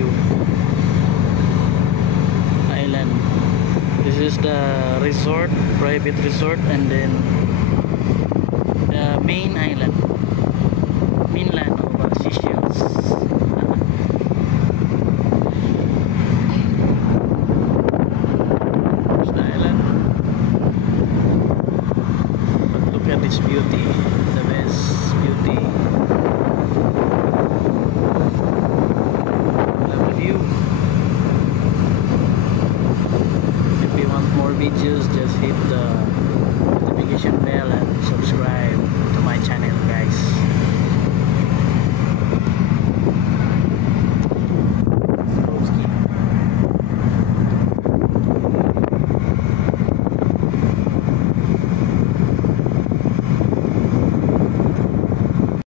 view island. This is the resort, private resort, and then the main island.